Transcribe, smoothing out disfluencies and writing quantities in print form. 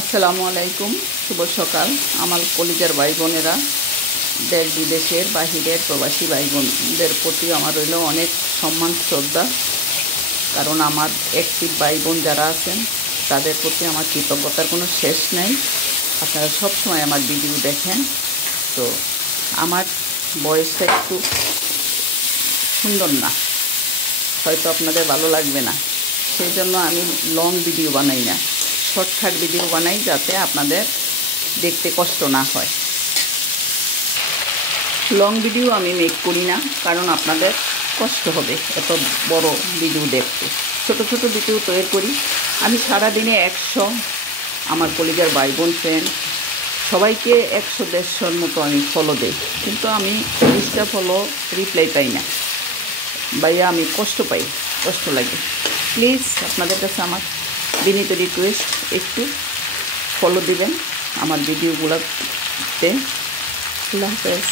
আসসালামু আলাইকুম, শুভ সকাল। আমার কলিজার ভাই বোনেরা, দেশ বিদেশের বাহিরের প্রবাসী ভাই বোনদের প্রতি আমার রইল অনেক সম্মান শ্রদ্ধা। কারণ আমার অ্যাক্টিভ ভাই বোন যারা আছেন তাদের প্রতি আমার কৃতজ্ঞতার কোনো শেষ নেই। আপনারা সবসময় আমার ভিডিও দেখেন। তো আমার বয়সটা একটু সুন্দর না, হয়তো আপনাদের ভালো লাগবে না, সেই জন্য আমি লং ভিডিও বানাই না, শর্টকাট ভিডিও বানাই যাতে আপনাদের দেখতে কষ্ট না হয়। লং ভিডিও আমি মেক করি না, কারণ আপনাদের কষ্ট হবে এত বড় ভিডিও দেখতে। ছোট ছোট ভিডিও তৈরি করি। আমি সারাদিনে 100 আমার কলিজার ভাই বোন ফ্রেন্ড সবাইকে 100-150 মতো আমি ফলো দিই, কিন্তু আমি 30টা ফলো রিপ্লাই পাই না। ভাইয়া আমি কষ্ট পাই, কষ্ট লাগে। প্লিজ আপনাদের কাছে আমার বিনীত রিকোয়েস্ট, একটু ফলো দিবেন আমার ভিডিওগুলোতে। আল্লাহ হাফেজ।